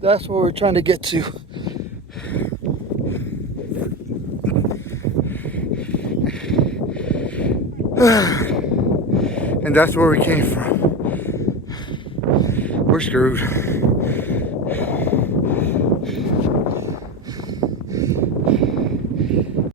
That's what we're trying to get to. And that's where we came from. We're screwed.